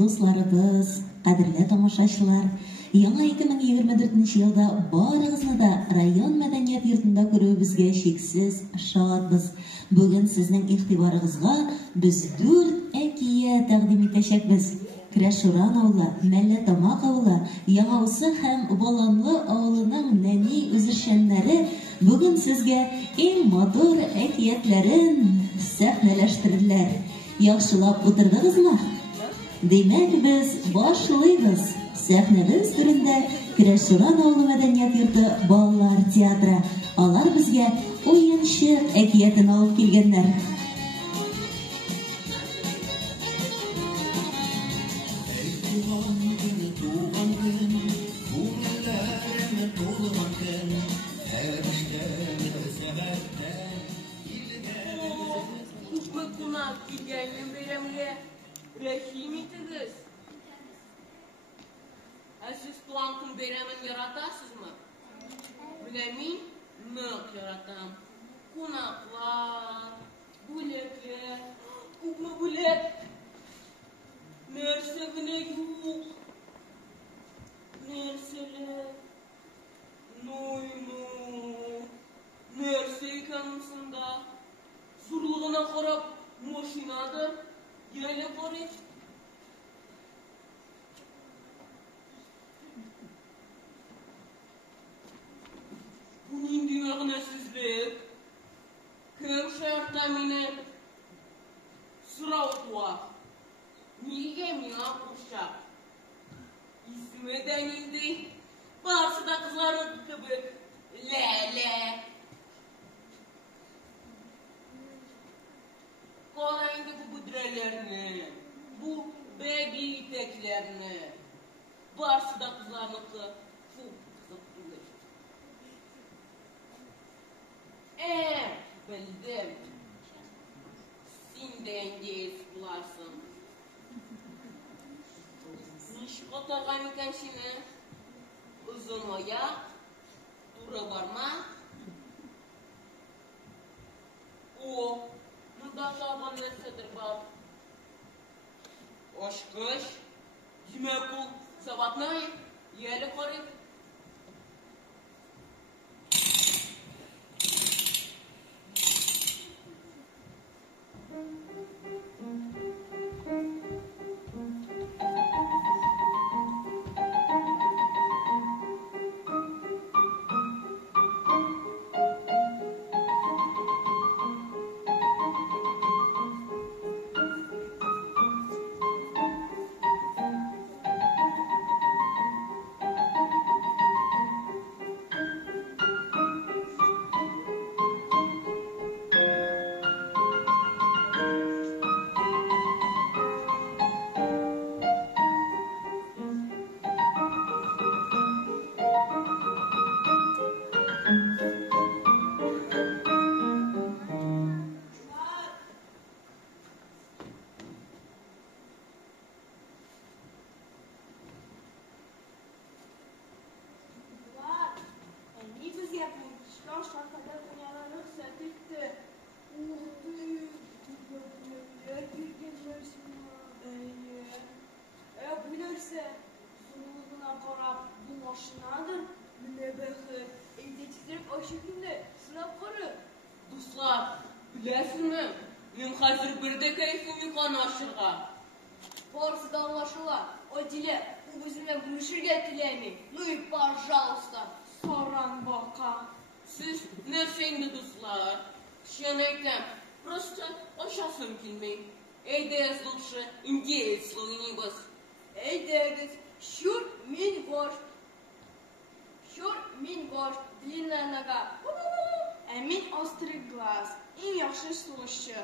дусларыбыз, кадерле тамашачылар, яңа 2024 елда барыгызны да район мәдәният йортында күрүебезгә шексез шатбыз. Бүген сезнең игътибарыгызга без 4 әкият тәкъдим итәчәкбез. Крәшуран авылы, Мәлләтамак авылы, Яңаусы һәм Баланлы авылының нәни үзешчәннәре бүген сезгә иң матур әкиятләрен сәхнәләштерделәр. Яхшылап утырдыгызмы? Демәк, без башлыйбыз. Сәхнәбез түрендә Крәшуран авылы мәдәният йорты балалар театры. Алар безгә уенчы әкиятен алып килгәннәр. Рәхим итегез. Сез планкын бәйрәмен яратасызмы? Менә мин нык яратам. Кунаклар, бүләкләр, күпме бүләк. Нәрсә генә юк. Нәрсәләр? Нәрсә икән монда? Зурлыгына карап, машинадыр. Йәле барый. Бу нинди мәгънәсезлек? Кем шарта мине? Сорау туа. Нигә миңа курчак? Исеме дә нинди? Барсы да кызлары кебек. Ләлә. Кара инде бу бүдрәләрне, бу бәби итәкләрне. Барсы да кызларныкы. Фу, кызык түгел. Белдем. Син дә инде буласың. Ничек атарган икән сине? Узын аяк, туры барма. Монда табан нәрсәдер бар. Ашкыш. Димәк ул заводной. Яле карый. Дуслар, беләсезме? Мин хәзер бердә кәефем канашырга. Барысы да аңлашыла. Адилә, ул үзеннән бүлешергә теләми. Ну и пожалуйста, саран бака. Сез нәрсә инде, дуслар? Шуны әйтәм, просто ашасым килми. Әйдәгез лучше индеец слонибыз. Әйдәгез, шур мин ваш, длинная нога. Ә мин острый глаз, иң яхшы слушчы.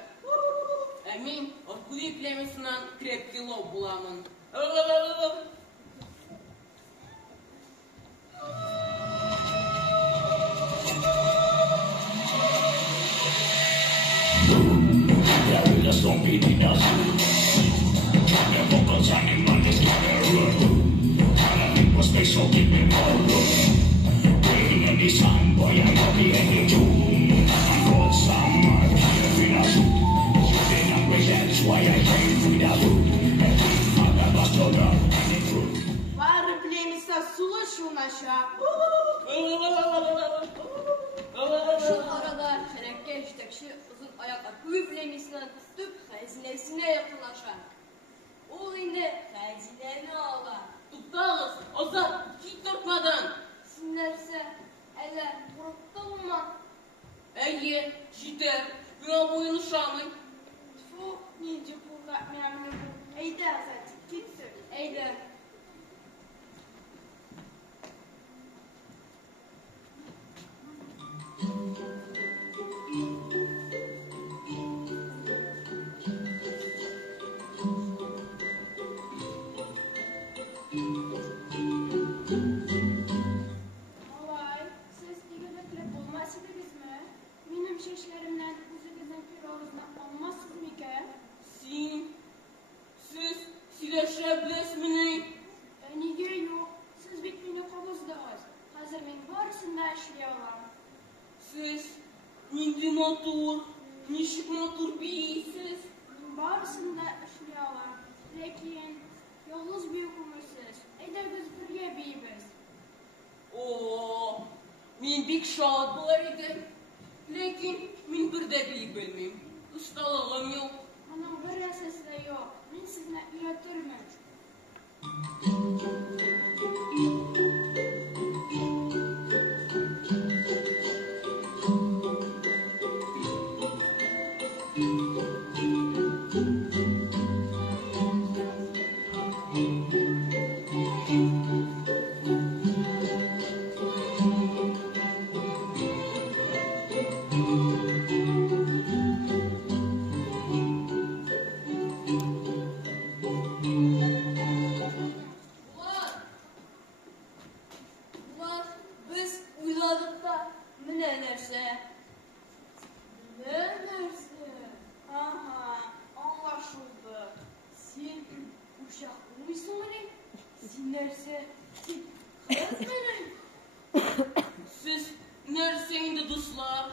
Ә мин аркули племесеннән крепкий лоб буламын. Why I came without food. Бары племеса сулы шунаша. Şu arada Şerekke iştekşi uzun ayaklar Hüy plemiesinden tüp hazinesine yakınlaşar. O indi hazineni ağlar. Tuttağız, ozat, hiç durmadan. Sinirse ele vuruttu mu? Eye, jiter, buna boyunu şamın. Tfu, ninci kulga memnun bu. Eyde azat, gitsin. Eyde. Olay, siz ilgilenip olmaz idiniz mi? Benim şişlerimden yüzünüzün piroluzuna olmazsınız mı ki? Siz sileşebilirsiniz. Niye yok? Siz bitmini kovuzdunuz. Hazır ben barısında işliyorlar. Siz nindi motor, nişik motor biyisiz. Barısında işliyorlar. Lakin yalnız bir okumuşsuz. Ederiz buraya biyiz. Oo, men bek şad bolar edim. Lekin men birde bilip bilmeyim. Ustalığım yok. Onun bir esası da yok. Ben sizinle üretirmem. Ulan biz uyladık da ne nerse? Ne nerse? Aha, anlaşıldı. Sen uşak uysun beni. Sen nerse? Sen kız beni. Siz neresinde dostlar?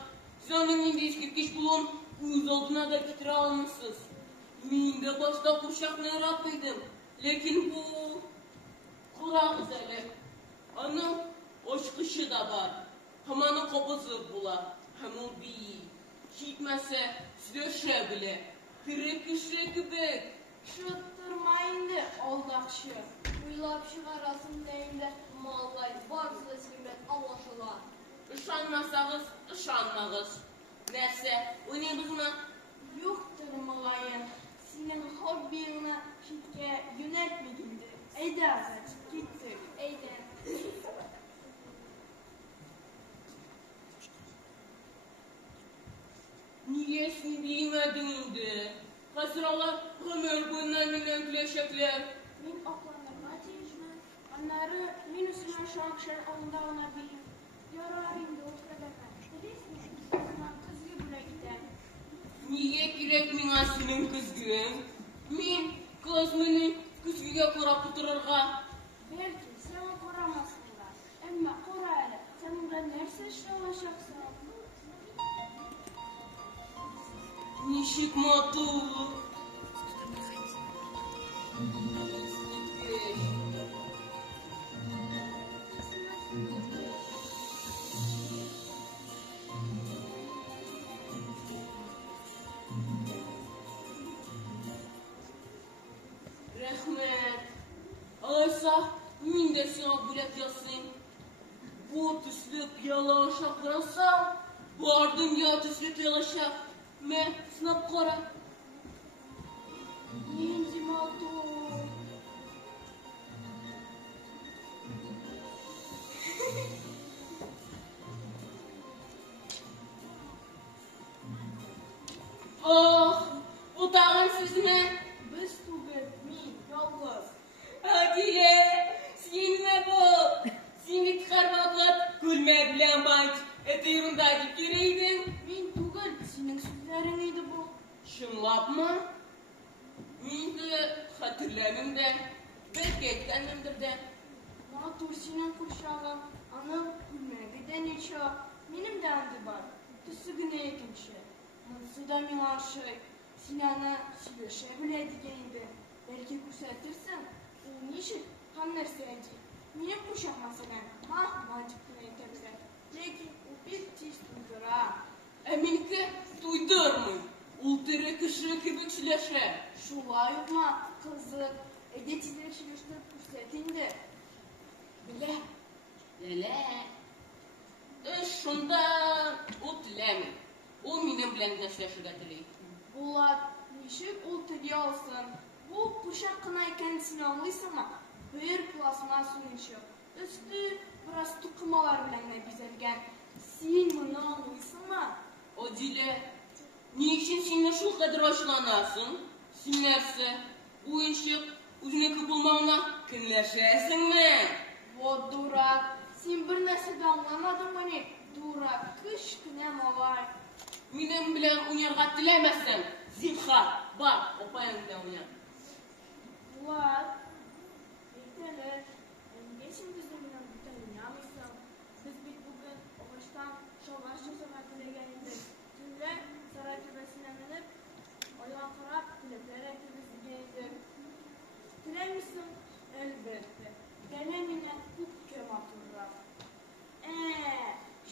Senin indi iskirkiş bulun, uyuz olduğuna da getire almışsınız. Men de başta kuşakını yaratmaydım. Lekin bu kulağınız hele. Anam, oşkışı da var. Hamanın kopuzur bula. Hem o bir gitmese size bile. Kırık işe gibi. Şutturmayın de oldakşı. Uylap çıkarasın deyinde mallay varsa da silmet anlaşılar. Işanmasanız, ışanmağız. Neyse, o ne bizime? Yoktur malayın. Senin hobbiyine şitke yönetmegindi. Eyde azat, gittik. Eyde. Niyesini bilmedin indi. Hazıralar ömür boyundan bilen güleşekler. Men oklanlarga tejman. Onları men üstüme şankşar alında ona bilin. Yararımda oturadakan. Bilirsiniz, zaman kızı bula gider. Niye gerek mina senin kızgın? Men kız meni kızgıya korap otururga. Belki sen koramasınlar. Ama kora hele. Sen burada nerse işlelaşaksın? Nişik motor. Rahmet. Aysa, min de sana bulet yazsın. Bu tüslü piyala şaklansam, bu ardın ya tüslü piyala şak. Men sınıp kora. Ninzi motor. Oh, bu dağın siz mi? Biz tugul, min, yalnız. Adile, sinme bu. Seni çıkarmakla gülme bilen banç. Ete yurundaki kireydin. Min tugul, senin sözlerin iyiydi bu. Şınlap mı? Min de hatırlamım da. Belki etkenimdir de. Matur senin kuşağın, anam gülmegiden içe. Benim de andı var. Tüsü güne ikinci. Mınsı da min aşık. Sinana süleşe bile digeniydi. Belki küsetirsin. нәрсе әйді. Менің қошақ мәселен, мантиптің әйтемді. Лекен ол бір тез туйдыра. Әминке туйдырмый. Ул тере кеше кебек сөйләшә. Шулай ма, қызық. Әйде тезірек сөйлештіріп көрсет инде. Біле. Әле. Шунда ул теләми. Ул минем белән генә сөйләшергә тели. Булат, ничек ул теле алсын? Бу кушак кына икәнсен аңлыйсыңмы? Бер пластмасс уенчык. Өсте бераз тукымалар белән генә бизәлгән. Син моны аңлыйсыңмы? Адилә, ни өчен син шул кадәр ачуланасың? Син нәрсә? Уенчык үзенеке булмавына көнләшәсеңме? Вот дурак. Син бер нәрсә дә аңламадыңмы ни? Дурак, кечкенә малай. Минем белән уйнарга теләмәсәң, зинһар, бар, апаң белән уйна. Булат, әйтәле, нигә син безнең белән бүтән уйнамыйсың? Без бит бүген агачтан шалаш ясарга теләгән идек. Төнлә сарай түбәсенә менеп, айга карап, теләкләр әйтебез дигән идек. Теләмисең? Әлбәттә. Гәнә миңа күпкә матуррак.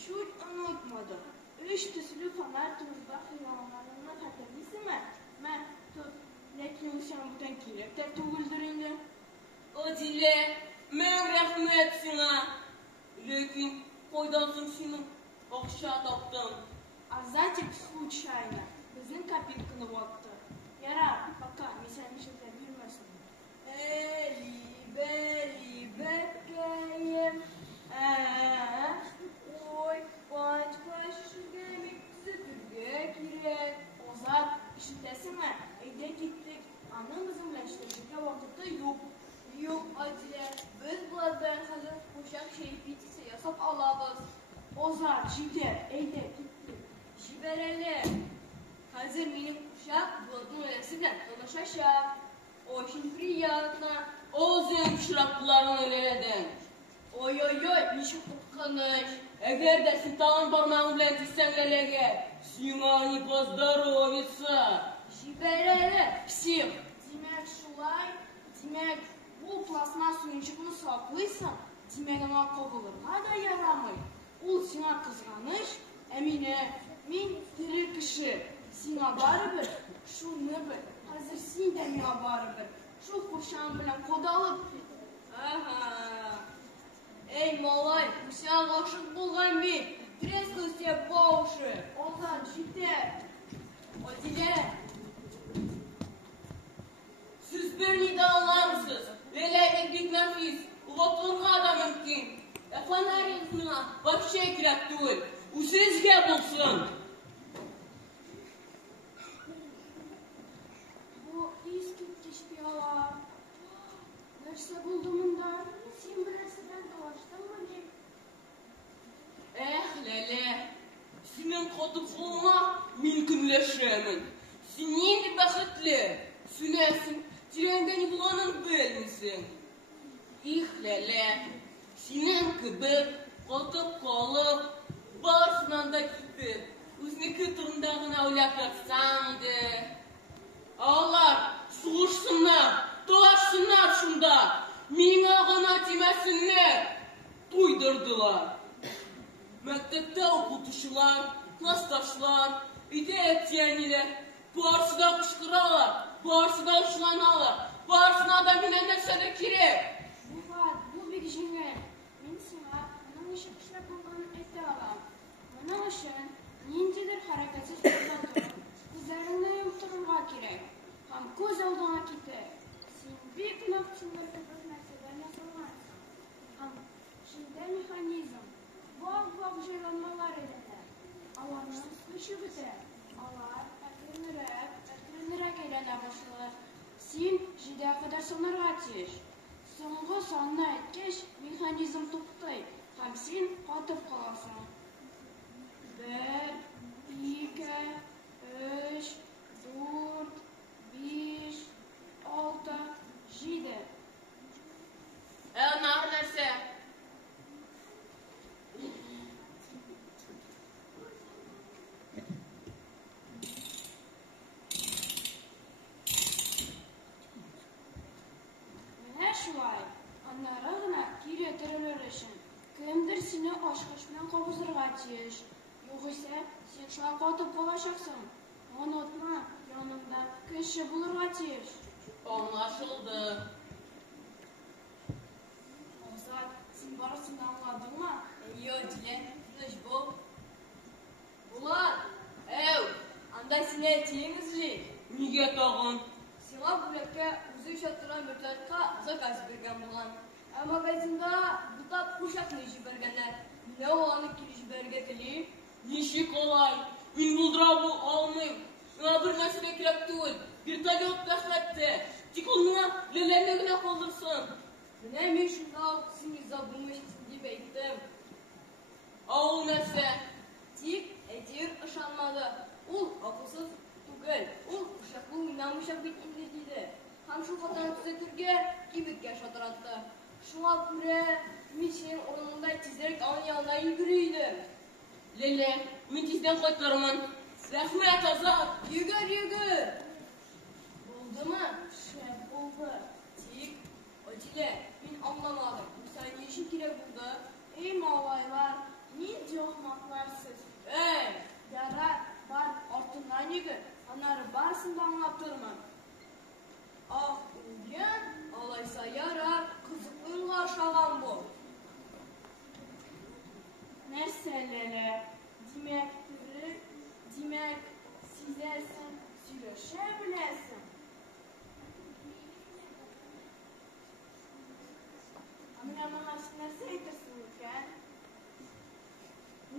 Шул онытмадым. 3 төсле фонарь турында хыялларымны хәтерлисеңме? Мә, тот. Ләкин ул сиңа бүтән кирәк тә түгелдер инде. Адилә, мең рәхмәт сиңа. Ләкин кайдан соң синең акча таптың? Азатик случайно. Безнең копилканы ватты. Ярар, пока, мин сәне шәкәр бирмәсен. Бәкәем. Ой, панч шүргә микзетергә кирәк. Азат, ишетәсеңме? Әйдә киттек. Аның безнең белән эшләргә вакыты юк. Юк, Адилә, без Булат белән хәзер кушак чәйпитисе ясап алабыз. Азат, җитәр, әйдә киттек. Җибәр әле. Хәзер минем кушак Булатның әйсе белән танышачак. Очень приятно. Өзең шыракларны эләдең. Ой-ой-ой, ничек куркыныч. Әгәр дә син тагын бармагың белән тисәң әлегә, сиңа не поздоровится. Җибәр әле, псих. Димәк шулай, димәк бу пластмасс уенчыкны саклыйсың, димәк аңа кагылырга да ярамый. Ул сиңа кызганыч, ә мин тере кеше. Сиңа барыбер, шуны бел. Хәзер син дә миңа барыбер. Шул курчаң белән кодалып. Ага. Эй, малай, сиңа гашык булган бит. Треска себе по уши. Азат, җитәр. Адилә. Siz beni de anlarsınız. Leyla bik nefis. Ulatırga da mümkün. Efendilerine вообще кирәк түгел. У сезгә булсын. Бу искиткеч пиала. Нәрсә булды монда? Син берәрсеннән талаштыңмы ни? Ләлә. Синең катып булма, мин көнләшәмен. Син нинди бәхетле. Сүнәсең, тирәндә ни булганын белмисең. Ләлә. Синең кебек катып калып, барсыннан да китеп, үзенеке турында гына уйлап ятсаң иде. Алар сугышсыннар, талашсыннар шунда. Миңа гына тимәсеннәр. Туйдырдылар. Мәктәптә укытучылар, классташлар, өйдә әтиәниләр, барысы да кычкыралар, барысы да ачуланалар, барысына да миннән нәрсәдер кирәк. Булат, бу бик җиңел. Мин сиңа моның ничек эшләп булганын әйтә алам. Моның өчен ниндидер хәрәкәтсез торган торып, күзләреңне йомып торырга кирәк. Һәм күз алдыңа китер. Син бик нык шундый кебек нәрсәләр ясалгансың. Һәм шунда механизм. Вак-вак җайланмалар әйләнә. Аларның көче бетә. Алар әкренрәк әйләнә башлый. Син 7-гә кадәр санарга тиеш. Соңгы санны әйткәч, механизм туктый. Һәм син катып каласың. 1, 2, 3, 4, 5, 6, 7. Нар нәрсә? Менә шулай. Аннары гына кире терелер өчен. Кемдер сине ашкыш белән кабызырга тиеш. Югыйсә, син шуңа катып калачаксың. Онытма, яныңда кеше булырга тиеш. Anlaşıldı. Азат, син барысын аңладыңмы? Йотиле, тыныш бол. Булат, әу, андай сине тиеңіз жей. Неге тағын? Сиңа бүлеккә үзе чаттырган бер тартка заказ биргән булган. Ә магазинга бутап кушакны җибәргәннәр. Менә ул аны кире җибәрергә тели. Ничек алай? Мин булдыра бу алмыйм. Миңа бер нәрсә кирәк түгел. Вертолет бәхәтте. Тик ул миңа ләләне генә калдырсын. Менә мин шунда ук син иза булмыйсың дип әйттем. Ау нәрсә? Тик әйтер ышанмады. Ул акылсыз түгел. Ул ушаклы уйнамыйчак бит инде диде. Һәм шул хатаны төзәтергә кибеткә шатыратты. Шуңа күрә мин синең урыныңда тизрәк аның янына йөгери идем. Ләлә, мин тиздән кайтырмын. Рәхмәт, Азат. Йөгер. Булдымы? Шәп булды. Тик, Отиле, мин аңламадым. Буса ни өчен кирәк булды? Эй, малайлар, нинди ахмакларсыз. Эй, ярар, бар, артыннан йөгер. Аннары барысын да аңлап тормын. Ах, уен, алайса ярар, кызыклы уйга охшаган бу. Нәрсә, Ләлә? Димәк, тирек, димәк, сизәсең, сөйләшә беләсең. Менә моңа нәрсә әйтерсең икән?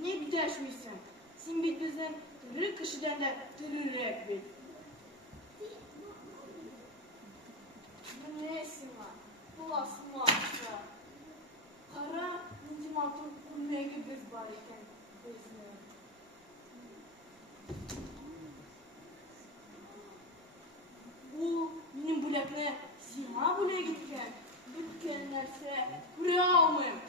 Ник дәшмисең? Син бит безнең тере кешедән дә терерәк бит. Менә сиңа, Буласыңа. Кара, нинди матур күлмәгебез бар икән безнең. Ул минем бүләкне сиңа бүләк иткән. Бөткән нәрсә күрә алмыйм.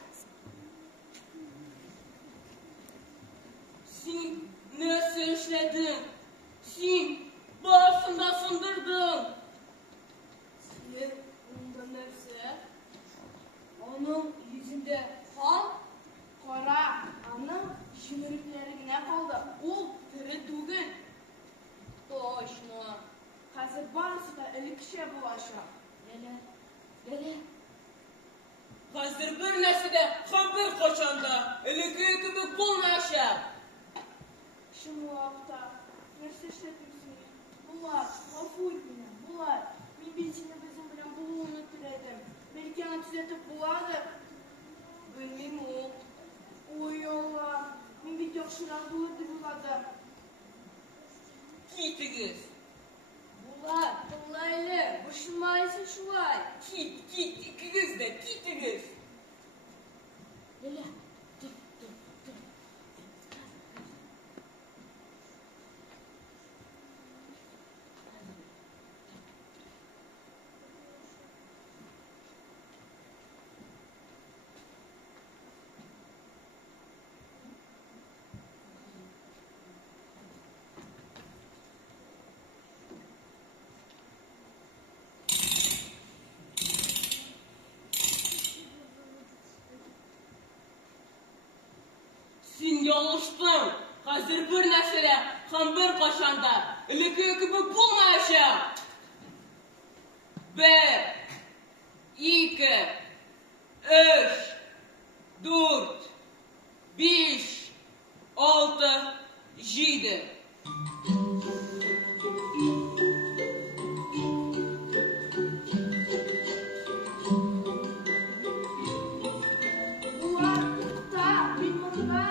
Син нәрсә эшләдең? Син барысын да сындырдың. Синең унда нәрсә? Аның йөзендә қан, кара, аның җимерекләре генә калды. Ул тере түгел. Точно. Хәзер барысы да элеккечә булачак. Ләлә. Хәзер бер нәрсә дә һәм бер качанда элекке кебек булмаячак. Чынлап та, нәрсә эшләтәсең? Булат, гафу ит мине, Булат. Мин бит сине безнең белән булуыңны теләдем. Бәлки аны төзәтеп буладыр? Белмим ул. Ой, Алла, мин бит яхшырак булыр дип уйладым. Китегез. Булат, тыңлайлы, бошынмайсың шулай. Кит, икегез дә китегез. Ләлә, Син ялгыштың. Хәзер бер нәрсә дә һәм бер качанда элекке кебек булмаячак. 1, 2, 3, 4, 5, 6, 7. Булат, тукта, мин монда.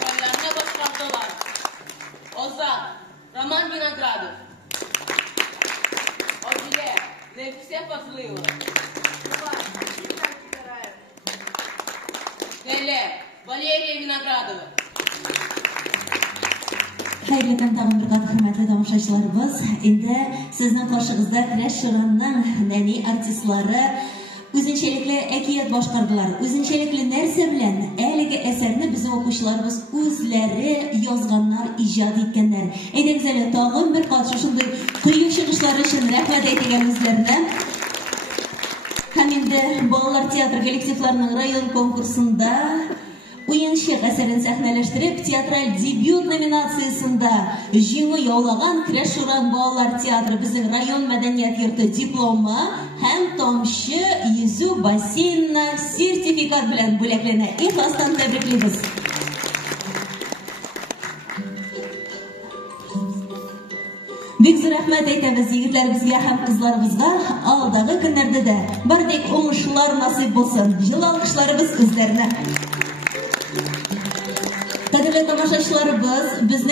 Rollarni boshqardilar. Ozat, Roman Vinogradov. Odile, Nefisa Fazlıyeva. Булат, син китараев. Lele, Valeriya Vinogradova. Xayrli kun tag'in bir qat hurmatli tomoshabinlarimiz. Endi sizning qarshingizda Crash Shironning nani artistlari Үзенчәлекле әкият башкардылар. Үзенчәлекле нәрсә белән? Әлеге әсәрне безнең укучыларыбыз үзләре язганнар, иҗат иткәннәр. Әйдәгез әле тагын бер кат шундый кыю чыгышлары өчен рәхмәт әйтәм үзләренә. Һәм инде балалар театры коллективларының район конкурсында уенчык әсәрен сәхнәләштереп, театраль дебют номинациясында җиңү яулаган Көрәш Шуран балалар театры безнең район мәдәният йорты дипломы һәм тамчы йөзү бассейнына сертификат белән бүләкләнә. Ихластан тәбриклибез. Бик зур рәхмәт әйтәбез егетләребезгә һәм кызларыбызга. Алдагы көннәрдә дә бардык уңышлар насыйп булсын. Җылы алкышларыбыз үзләренә. Кадерле тамашачыларыбыз, безнең